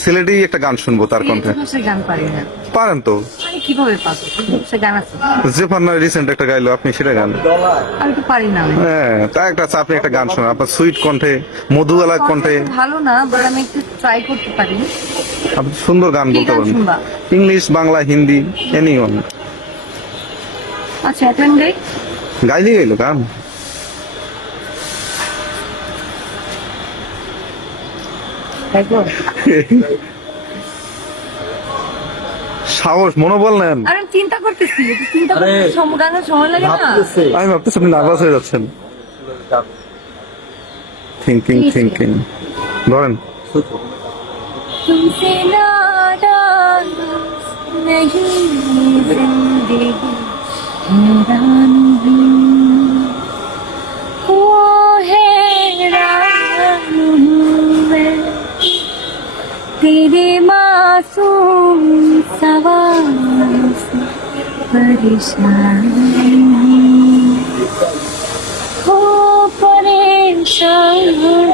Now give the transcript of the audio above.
সিলেটি একটা গান শুনবো তার কণ্ঠে। সে গান পারি না। পারেন তো? আমি কিভাবে পাবো? সে গান আছে। জেফার রিসেন্ট একটা গাইলো, আপনি সেটা গান। আমি তো পারি না। হ্যাঁ, তা একটা আছে, আপনি একটা গান শোনান আপনার সুইট কণ্ঠে, মধুওয়ালা কণ্ঠে। ভালো না, বাট আমি একটু ট্রাই করতে পারি। আপনি সুন্দর গান কি বলতে গান পারেন, শুনবা? English, Bangla, Hindi, anyone. আচ্ছা, এখন গাই। গাইলে গাইলো গান। গাইবো? সাহস, মনোবল নেন। আর আমি চিন্তা করতেছি, একটু চিন্তা করতে গানের সময় লাগে না। আমি ভাবতেছি আপনি নার্ভাস হয়ে যাচ্ছেন। থিঙ্কিং থিঙ্কিং ধরেন। तुमसे नाराज नहीं जिंदगी हैरान हूँ वो हैरान हूँ मैं तेरे मासूम सवालों से परेशान हूँ परेशान हूँ